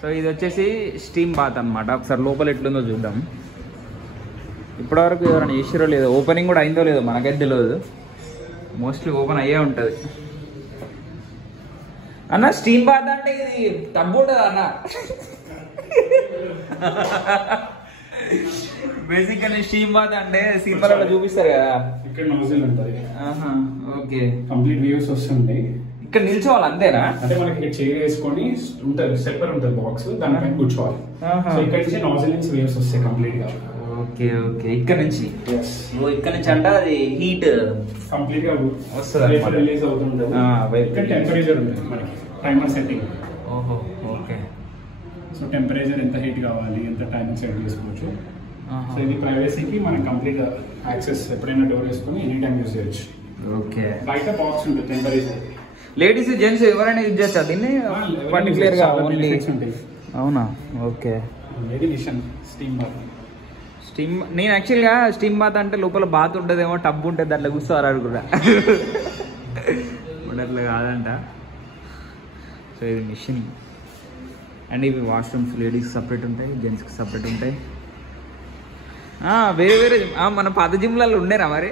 So ఇది వచ్చేసి steam bath అనమాట. ఒకసారి లోపల ఎట్లుందో చూద్దాం. ఇప్పటివరకు ఎవరైనా చేసిరో లేదో, ఓపెనింగ్ కూడా అయిందో లేదో మనకైతే తెలియదు. మోస్ట్లీ ఓపెన్ అయ్యే ఉంటుంది. అన్న స్టీమ్ బాత్ అంటే ఇది టబ్ ఉంటుంది అన్న. బేసికల్లీ స్టీమ్ బాత్ అంటే సినిమాలలో చూపిస్తారు కదా. ఇక్కడ నోజిల్ ఉంటుంది. ఓకే, కంప్లీట్ వ్యూస్ వస్తుంది. ఇక్కడ నిల్చోవాలి అంతేనా? అంటే మనకి ఇక్కడ చైర్ వేసుకొని ఉంటుంది, సెపరేట్ ఉంటుంది బాక్స్, దానిపైన కూర్చోవాలి. సో ఇక్కడ నుంచి నోజిల్ నుంచి వేవ్స్ వస్తాయి కంప్లీట్ గా. ఓకే ఓకే, ఇక్కడ నుంచి ఇక్కడ నుంచి అంటే అది హీట్ కంప్లీట్ గా వస్తుంది, రిలీజ్ అవుతుంటుంది. ఇక్కడ టెంపరేచర్ ఉంటుంది మనకి, టైమర్ సెట్టింగ్. ఓహో ఓకే. సో టెంపరేచర్ ఎంత హీట్ కావాలి, ఎంత టైమర్ సెట్ చేసుకోవచ్చు. సో ఇది ప్రైవసీకి మనం కంప్లీట్ యాక్సెస్, ఎప్పుడైనా డోర్ వేసుకొని ఎనీ టైం యూజ్ చేయొచ్చు. ఓకే, బయట బాక్స్ ఉంటుంది టెంపరేచర్. లేడీస్ జెంట్స్ ఎవరైనా యూజ్ చేస్తారు దీన్ని పర్టికులర్ గా? ఓన్లీ అవునా? ఓకే. వెరీ డిషన్ స్టీమ్ బాత్. స్టీమ్, నేను యాక్చువల్గా స్టీమ్ బాత్ అంటే లోపల బాత్ ఉంటుందేమో, టబ్ ఉంటుంది అట్లా కూర్చోవాలి కూడా. అట్లా కాదంట. సో ఇది మిషన్. అండ్ ఇవి వాష్రూమ్స్, లేడీస్కి సపరేట్ ఉంటాయి, జెంట్స్కి సపరేట్ ఉంటాయి. వేరే వేరే మన పాత జిమ్లలో ఉండేనా మరి?